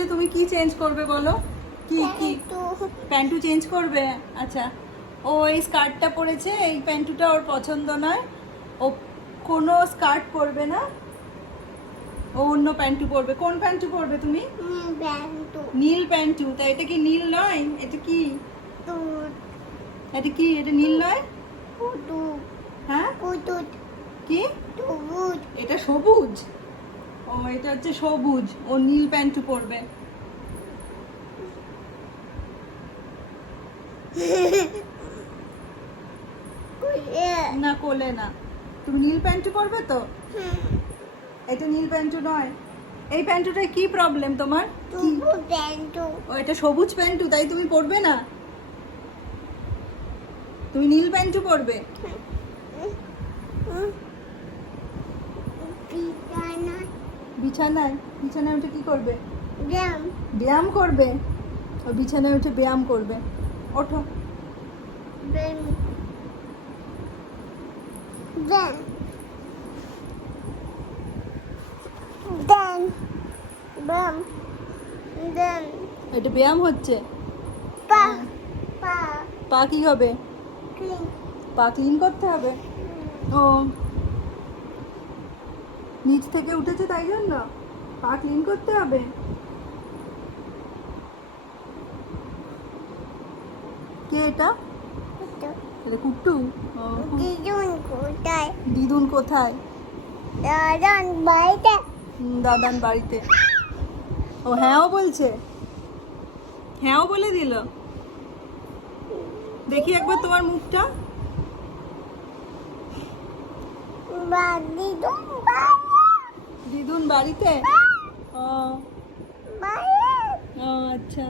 আছে, তুমি কি চেঞ্জ করবে বলো? কি প্যান্টু চেঞ্জ করবে? আচ্ছা, ও এই স্কার্টটা পরেছে, এই প্যান্টুটা ওর পছন্দ নয়, ও কোনো স্কার্ট পরবে না, ও অন্য প্যান্টু পরবে। কোন প্যান্টু পরবে তুমি? নীল প্যান্টু। তা এটা কি নীল নয়? এটা কি? এটা কি? এটা নীল নয়? হ্যাঁ, কি? এটা সবুজ। ও এটা হচ্ছে সবুজ, ও নীল প্যান্টু পরবে। না, কোলে না। তুমি নীল প্যান্টু পরবে তো? এটা নীল প্যান্টু নয়। এই প্যান্টুটায় কি প্রবলেম তোমার? ও এটা সবুজ প্যান্টু, তাই তুমি পরবে না? তুমি নীল প্যান্টু পরবে? বিছানায় বিছানায় উঠে কি করবে? ব্যায়াম করবে। ও বিছানায় উঠে ব্যায়াম করবে। ওঠো। এটা ব্যায়াম হচ্ছে। পা কি হবে? পা ক্লিন করতে হবে। ও নিচ থেকে উঠেছে তাই জন্য পা ক্লিন করতে হবে। কে এটা? এটা কুট্টু। ও, দিদুন কোথায়? দাদান বাড়িতে। ও হ্যাঁও বলছে, হ্যাঁও বলে দিল। দেখি একবার তোমার মুখটা। দিদুন বাড়িতে? ও ও আচ্ছা।